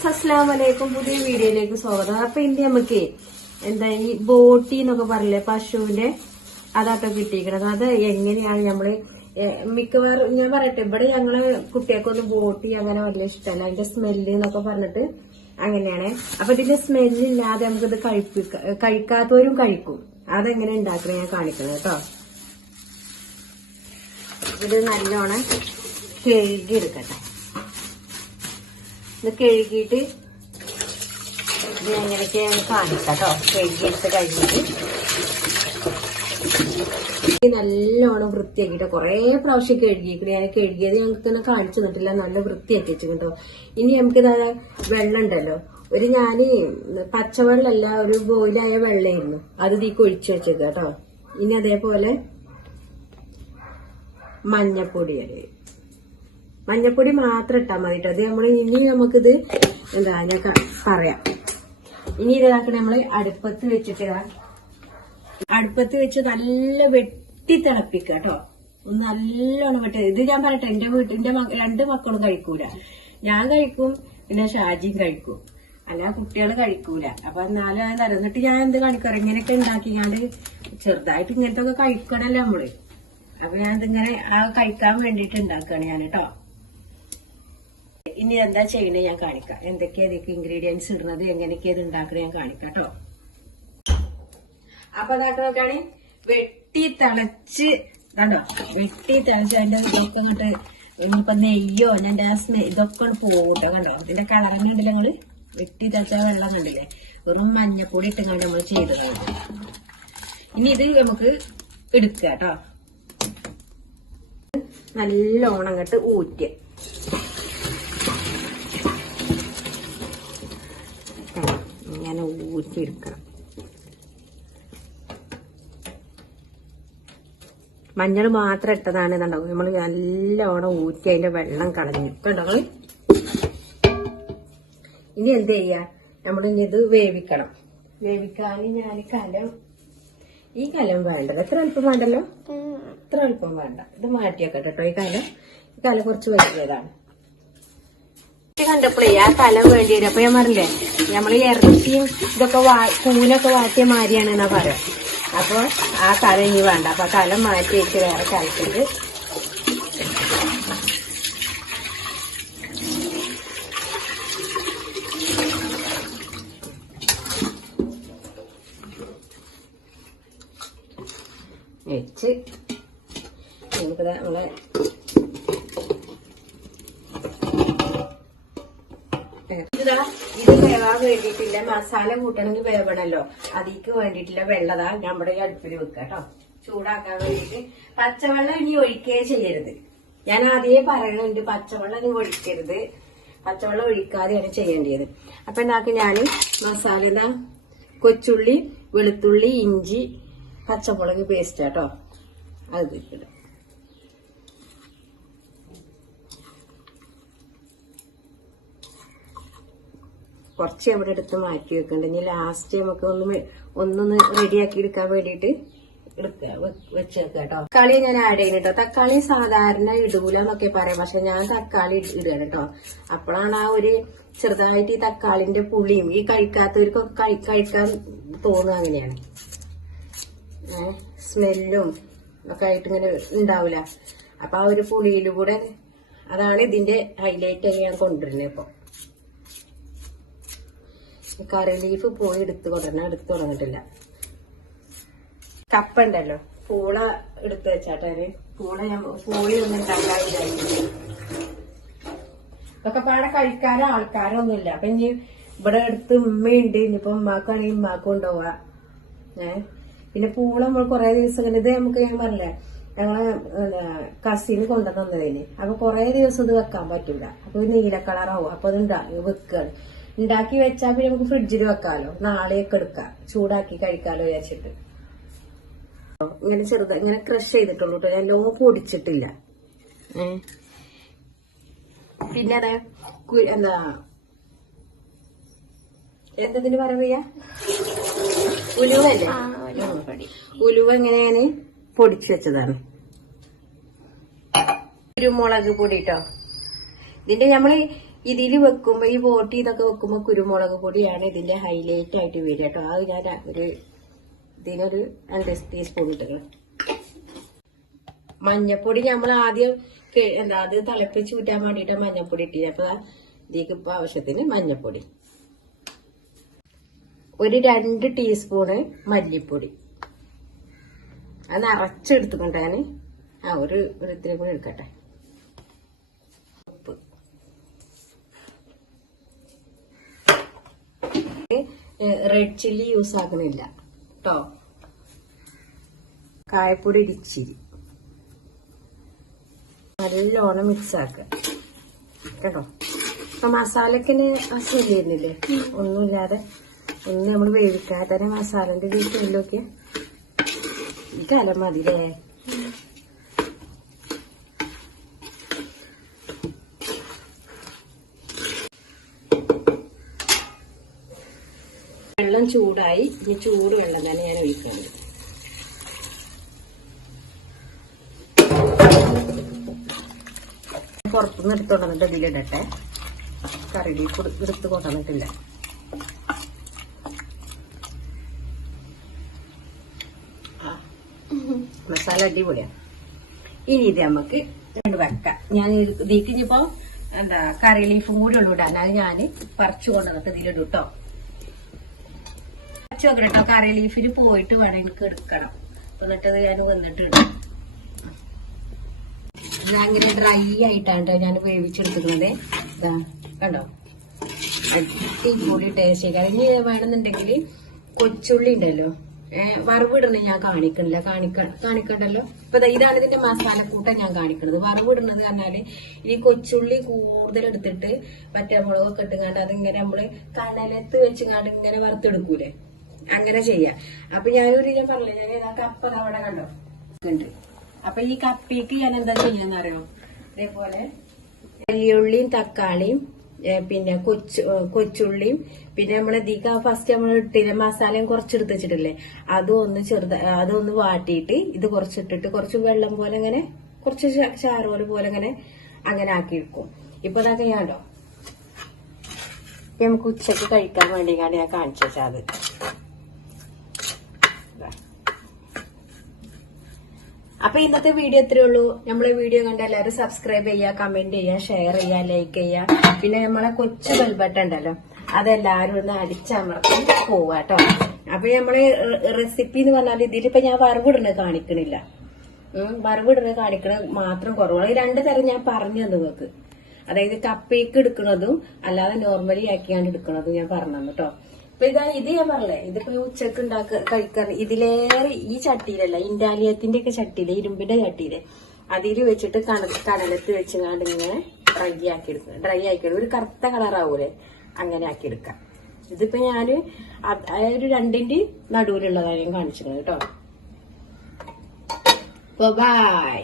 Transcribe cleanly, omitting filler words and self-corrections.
Friends, അസ്സലാമു അലൈക്കും. പുതിയ വീഡിയോയിലേക്ക് സ്വാഗതം. അപ്പൊ ഇനി നമുക്ക് എന്താ ഈ ബോട്ടി എന്നൊക്കെ പറയില്ലേ, പശുവിന്റെ അതാട്ടോ കിട്ടിയിരിക്കണത്. അത് എങ്ങനെയാണ് നമ്മള് മിക്കവാറും ഞാൻ പറയട്ടെ, ഇവിടെ ഞങ്ങള് കുട്ടികൾക്കൊന്നും ബോട്ടി അങ്ങനെ വലിയ ഇഷ്ടമല്ല. അതിന്റെ സ്മെല്ല് എന്നൊക്കെ പറഞ്ഞിട്ട് അങ്ങനെയാണ്. അപ്പൊ ഇതിന്റെ സ്മെല്ലില്ലാതെ നമുക്കിത് കഴിക്കാത്തവരും കഴിക്കും. അതെങ്ങനെ ഉണ്ടാക്കണേ ഞാൻ കാണിക്കണം കേട്ടോ. ഇത് നല്ലോണം കഴുകി എടുക്കട്ടെ. ഇത് കഴുകിയിട്ട് ഇത് എങ്ങനെയൊക്കെയാണ് കാണിക്കാം കേട്ടോ. കഴുകിയെടുത്ത് കഴിഞ്ഞിട്ട് നല്ലോണം വൃത്തിയാക്കിട്ടോ. കുറെ പ്രാവശ്യം കഴുകിയിട്ട് ഞാൻ കഴുകിയത് ഞങ്ങൾക്ക് തന്നെ കാണിച്ചു തന്നിട്ടില്ല. നല്ല വൃത്തിയാക്കി വെച്ചിട്ടോ. ഇനി നമുക്ക് വെള്ളം ഉണ്ടല്ലോ, ഒരു ഞാന് പച്ചവെള്ളമല്ല, ഒരു ബോയിലായ വെള്ളമായിരുന്നു, അത് ഇതിക്ക് ഒഴിച്ചു വെച്ചത് കേട്ടോ. ഇനി അതേപോലെ മഞ്ഞപ്പൊടി മാത്രം ഇട്ടാൽ മതി കേട്ടോ. അത് ഇനി നമുക്കിത് എന്താ ഞാൻ പറയാം. ഇനി ഇതാക്കണ നമ്മള് അടുപ്പത്ത് വെച്ചിട്ട് നല്ല വെട്ടി തിളപ്പിക്കുക കേട്ടോ. ഒന്ന് നല്ലോണം വെട്ടി. ഇത് ഞാൻ പറയട്ടെ, എന്റെ രണ്ട് മക്കളും കഴിക്കൂല. ഞാൻ കഴിക്കും, പിന്നെ ഷാജിയും കഴിക്കും, അല്ല കുട്ടികൾ കഴിക്കൂല. അപ്പൊ എന്നാലും അത് തരുന്നിട്ട് ഞാൻ എന്ത് കാണിക്കാറ്, ഇങ്ങനെയൊക്കെ ഉണ്ടാക്കിക്കാണ്ട് ചെറുതായിട്ട് ഇങ്ങനത്തെ ഒക്കെ കഴിക്കണല്ലോ നമ്മള്. അപ്പൊ ഞാൻ ഇതിങ്ങനെ കഴിക്കാൻ വേണ്ടിട്ട് ഉണ്ടാക്കുകയാണ് ഞാൻ കേട്ടോ. ഇനി എന്താ ചെയ്യണേ ഞാൻ കാണിക്കാം. എന്തൊക്കെയാ ഇതിക്ക് ഇൻഗ്രീഡിയൻസ് ഇടുന്നത്, എങ്ങനെയൊക്കെയാ ഇത് ഉണ്ടാക്കണേ ഞാൻ കാണിക്കാം കേട്ടോ. അപ്പൊ അതാക്കി നോക്കാണ്. വെട്ടി തിളച്ച് അതിന്റെ ഇതൊക്കെ ഇങ്ങോട്ട് ഇനിയിപ്പൊ നെയ്യോ ഞാൻ ഇതൊക്കെ പോകട്ടോ. കണ്ടോ ഇതിന്റെ കളർ കണ്ടില്ലേ ഞങ്ങള്. വെട്ടി തിളച്ച വെള്ളം കണ്ടില്ലേ, വെറും മഞ്ഞപ്പൊടി ഇട്ടുകൊണ്ട് നമ്മൾ ചെയ്തതാണ്. ഇനി ഇത് നമുക്ക് എടുക്കുക കേട്ടോ. നല്ലോണം അങ്ങോട്ട് ഊറ്റുക. ഇങ്ങനെ ഊറ്റിയെടുക്കണം. മഞ്ഞൾ മാത്രം ഇട്ടതാണ്. ഇതുണ്ടാവും നമ്മൾ നല്ലോണം ഊറ്റി അതിന്റെ വെള്ളം കളഞ്ഞു കണ്ടോ. ഇനി എന്ത് ചെയ്യാ, നമ്മളിനി ഇത് വേവിക്കണം. വേവിക്കാൻ ഞാൻ ഈ കലം വേണ്ടല്ലോ, എത്ര അല്പം വേണ്ടല്ലോ, ഇത്ര അല്പം വേണ്ട. ഇത് മാറ്റിയൊക്കെ കേട്ടോ. ഈ കലം കുറച്ച് വലിയതാണ്. കണ്ടപ്പോഴേ ആ കലം വേണ്ടി വരും. അപ്പൊ ഞാൻ പറഞ്ഞില്ലേ, നമ്മള് ഇറച്ചിയും ഇതൊക്കെ കൂനൊക്കെ വാട്ടിയ മാതിരിയാണ് എന്നാ പറയാം. അപ്പൊ ആ കലം ഇനി വേണ്ട. അപ്പൊ കലം മാറ്റി വെച്ച് വേറെ കലത്തിട്ട് വെച്ച് നമുക്കിത് നമ്മളെ ഇത് വേവാൻ വേണ്ടിയിട്ടില്ല. മസാല കൂട്ടണമെങ്കിൽ വേവണല്ലോ, അതിക്ക് വേണ്ടിയിട്ടില്ല വെള്ളതാ നമ്മുടെ ഈ അടുപ്പിൽ വെക്കുക കേട്ടോ. ചൂടാക്കാൻ വേണ്ടിയിട്ട് പച്ചവെള്ളം ഇനി ഒഴിക്കുകയേ ചെയ്യരുത്. ഞാൻ ആദ്യമേ പറയുന്നുണ്ട്, പച്ചവെള്ളം ഇനി ഒഴിക്കരുത്. പച്ചവെള്ളം ഒഴിക്കാതെയാണ് ചെയ്യേണ്ടത്. അപ്പൊ എന്താക്കി ഞാന് മസാല കൊച്ചുള്ളി, വെളുത്തുള്ളി, ഇഞ്ചി, പച്ചമുളക് പേസ്റ്റ് കേട്ടോ, അത് ഇടും. കുറച്ച് അവിടെ എടുത്ത് മാറ്റി വെക്കണ്ട. ഇനി ലാസ്റ്റ് നമുക്ക് ഒന്നൊന്ന് റെഡിയാക്കി എടുക്കാൻ വേണ്ടിയിട്ട് വെച്ചേക്കാം കേട്ടോ. തക്കാളി ഞാൻ ആഡ് ചെയ്യുന്നു കേട്ടോ. തക്കാളി സാധാരണ ഇടൂല എന്നൊക്കെ പറയാം, പക്ഷെ ഞാൻ തക്കാളി ഇടുകയാണ് കേട്ടോ. അപ്പോഴാണ് ആ ഒരു ചെറുതായിട്ട് ഈ തക്കാളിന്റെ പുളിയും ഈ കഴിക്കാത്തവർക്കൊക്കെ കഴിക്കാൻ തോന്നുക. അങ്ങനെയാണ് സ്മെല്ലും ഒക്കെ ആയിട്ട് ഇങ്ങനെ ഉണ്ടാവില്ല. അപ്പൊ ആ ഒരു പുളിയിലൂടെ അതാണ് ഇതിന്റെ ഹൈലൈറ്റ് ആയി ഞാൻ കൊണ്ടുവരുന്നത്. ഇപ്പൊ കറി ലീഫ് പോയി എടുത്തു തുടങ്ങിട്ടില്ല. കപ്പ ഉണ്ടല്ലോ, പൂള എടുത്ത് വെച്ചാട്ടെ. പൂളി ഒന്നും ഉണ്ടാക്കാറില്ല. ഇതൊക്കെ പാടെ കഴിക്കാനും ആൾക്കാരൊന്നുമില്ല. അപ്പൊ ഇനി ഇവിടെ അടുത്ത് ഉമ്മയുണ്ട്. ഇനിയിപ്പോ ഉമ്മാക്കാണെങ്കിൽ ഉമ്മാക്കും ഉണ്ടാവുക. പിന്നെ പൂള നമ്മൾ കുറെ ദിവസം ഇത് നമുക്ക് ഞാൻ പറഞ്ഞില്ലേ, ഞങ്ങളെ കസിന് കൊണ്ടുതന്നതിന്. അപ്പൊ കുറെ ദിവസം ഇത് വെക്കാൻ പറ്റില്ല. അപ്പൊ നീല കളറാവും. അപ്പൊ അത് വെക്കുകയാണ്. ഉണ്ടാക്കി വെച്ചാൽ പിന്നെ നമുക്ക് ഫ്രിഡ്ജിൽ വെക്കാലോ, നാളെയൊക്കെ എടുക്കാം, ചൂടാക്കി കഴിക്കാലോ വിചാരിച്ചിട്ട്. ഇങ്ങനെ ഇങ്ങനെ ക്രഷ് ചെയ്തിട്ടുള്ളൂ കേട്ടോ, ഞാൻ ലോ പൊടിച്ചിട്ടില്ല. പിന്നെ അതെ എന്തതിന് പറയാ, ഉലുവല്ലേ, ഉലുവ ഇങ്ങനെ പൊടിച്ചു വെച്ചതാണ്. കുരുമുളക് പൊടി കേട്ടോ. ഇതിന്റെ നമ്മള് ഇതിൽ വെക്കുമ്പോ ഈ ബോട്ടി ഇതൊക്കെ വെക്കുമ്പോ കുരുമുളക് പൊടിയാണ് ഇതിന്റെ ഹൈലൈറ്റ് ആയിട്ട് വരിക കേട്ടോ. അത് ഞാൻ ഇതിനൊരു 2 ടീസ്പൂൺ ഇട്ടുകൾ. മഞ്ഞപ്പൊടി നമ്മൾ ആദ്യം അത് തിളപ്പിച്ച് വിട്ടാൻ വേണ്ടിട്ട് മഞ്ഞപ്പൊടി ഇട്ടില്ല. അപ്പൊ ഇതിലേക്ക് ഇപ്പൊ ആവശ്യത്തിന് മഞ്ഞപ്പൊടി, ഒരു 2 ടീസ്പൂണ് മല്ലിപ്പൊടി, അത് അരച്ചെടുത്തുകൊണ്ടാണ് ഒരു ഇത്തിരി കൂടി എടുക്കട്ടെ. ഉപ്പ്, റെഡ് ചില്ലി യൂസ് ആക്കണില്ല കേട്ടോ. കായപ്പൊടി ഇച്ചിരി നല്ലോണം മിക്സ് ആക്കുക കേട്ടോ. അപ്പൊ മസാലക്കിന് സ്മെല്ല് ചെയ്യുന്നില്ലേ, ഒന്നുമില്ലാതെ ഒന്ന് നമ്മൾ വേവിക്കാതെ തന്നെ മസാലന്റെ സ്മെല്ലൊക്കെ ഈ കാലം മതില്ലേ. വെള്ളം ചൂടായി, ഇനി ചൂട് വെള്ളം തന്നെ ഞാൻ ഒഴിക്കുന്നത്. പുറത്തുനിന്ന് എടുത്തോണ്ടിട്ട് ഇതിലിടട്ടെ. കറി എടുത്ത് കൊണ്ടുവന്നിട്ടില്ല. മസാല അടിപൊളിയാണ്. ഇനി ഇത് നമുക്ക് വെക്കാം. ഞാൻ ഇതിലേക്ക് ഇനിയിപ്പോ കറി ലീഫും കൂടി ഉള്ളു ഇടാൻ. അത് ഞാൻ പറിച്ചു കൊണ്ടുവന്നിട്ട് ഇതിലിടും കേട്ടോ. പറിച്ചു വെക്കണം കേട്ടോ. കറി ലീഫിന് പോയിട്ട് വേണം എനിക്ക് എടുക്കണം. എന്നിട്ടത് ഞാൻ വന്നിട്ട് ഇടും. അങ്ങനെ ഡ്രൈ ആയിട്ടാണ് ഞാൻ വേവിച്ചെടുക്കുന്നത്. ഇതാ കണ്ടോ, അടിപൊളി ടേസ്റ്റ് ആയി. ഇനി വേണമെന്നുണ്ടെങ്കിൽ കൊച്ചുള്ളി ഉണ്ടല്ലോ, വറവിടണത് ഞാൻ കാണിക്കണ്ടല്ലോ. ഇപ്പൊ ഇതാണ് ഇതിന്റെ മസാലക്കൂട്ടം ഞാൻ കാണിക്കുന്നത്. വറവിടുന്നത് പറഞ്ഞാല് ഈ കൊച്ചുള്ളി കൂടുതൽ എടുത്തിട്ട് പച്ചമുളകൊക്കെ ഇട്ടുകാണ്ട് അതിങ്ങനെ നമ്മള് കടലത്ത് വെച്ചുകാണ്ട് ഇങ്ങനെ വറുത്തെടുക്കൂലേ, അങ്ങനെ ചെയ്യാം. അപ്പൊ ഞാൻ പറഞ്ഞില്ല, ഞാൻ കപ്പ അവിടെ കണ്ടോ ഉണ്ട്. അപ്പൊ ഈ കപ്പിക്ക് ഞാൻ എന്താ ചെയ്യാന്നറിയോ, ഇതേപോലെ വലിയുള്ളിയും തക്കാളിയും പിന്നെ കൊച്ചുള്ളിയും പിന്നെ നമ്മളധികം ഫസ്റ്റ് നമ്മൾ ഇട്ടില്ല മസാലയും കുറച്ചെടുത്ത് വെച്ചിട്ടില്ലേ, അതൊന്ന് വാട്ടിയിട്ട് ഇത് കുറച്ചിട്ടിട്ട് കുറച്ച് വെള്ളം പോലെ അങ്ങനെ കുറച്ച് ചാറ് പോലെ അങ്ങനെ ആക്കിയെടുക്കും. ഇപ്പൊ അതൊക്കെ ഞാനോ നമുക്ക് ഉച്ചക്ക് കഴിക്കാൻ വേണ്ടി ഞാൻ കാണിച്ചു വെച്ചാൽ അത്. അപ്പൊ ഇന്നത്തെ വീഡിയോ ഇത്രയേ ഉള്ളൂ. നമ്മളെ വീഡിയോ കണ്ട എല്ലാവരും സബ്സ്ക്രൈബ് ചെയ്യുക, കമന്റ് ചെയ്യുക, ഷെയർ ചെയ്യുക, ലൈക്ക് ചെയ്യുക. പിന്നെ നമ്മളെ കൊച്ചു ബെൽബട്ടൺ ഉണ്ടല്ലോ, അതെല്ലാരും ഒന്ന് അടിച്ചമർത്തി പോവാട്ടോ. അപ്പൊ നമ്മള് റെസിപ്പി എന്ന് പറഞ്ഞാൽ ഇതിലിപ്പോ ഞാൻ വറവിടുന്നത് കാണിക്കണില്ല. വറവിടുന്നത് കാണിക്കണത് മാത്രം കുറവാണ്. ഈ 2 തരം ഞാൻ പറഞ്ഞു തന്നു നിങ്ങൾക്ക്. അതായത് കപ്പയ്ക്ക് എടുക്കുന്നതും അല്ലാതെ നോർമലി ആക്കിയാണ്ട് എടുക്കുന്നതും ഞാൻ പറഞ്ഞു തന്നു കേട്ടോ. അപ്പൊ ഇത് ഞാൻ പറഞ്ഞേ, ഇതിപ്പോ ഉച്ചക്ക് കഴിക്കാൻ ഇതിലേറെ ഈ ചട്ടിയിലല്ല, ഇന്റാലിയത്തിന്റെ ഒക്കെ ചട്ടിയില്, ഇരുമ്പിന്റെ ചട്ടിയില് അതിൽ വെച്ചിട്ട് കടലത്ത് വെച്ചുകൊണ്ട് ഇങ്ങനെ ഡ്രൈ ആക്കി എടുക്കുക. ഒരു കറുത്ത കളറാവൂലേ, അങ്ങനെ ആക്കി എടുക്കാം. ഇതിപ്പോ ഞാന് ഒരു 2ന്റെ നടുവിലുള്ളതാണ് ഞാൻ കാണിച്ചിരുന്നത് കേട്ടോ. ബൈ.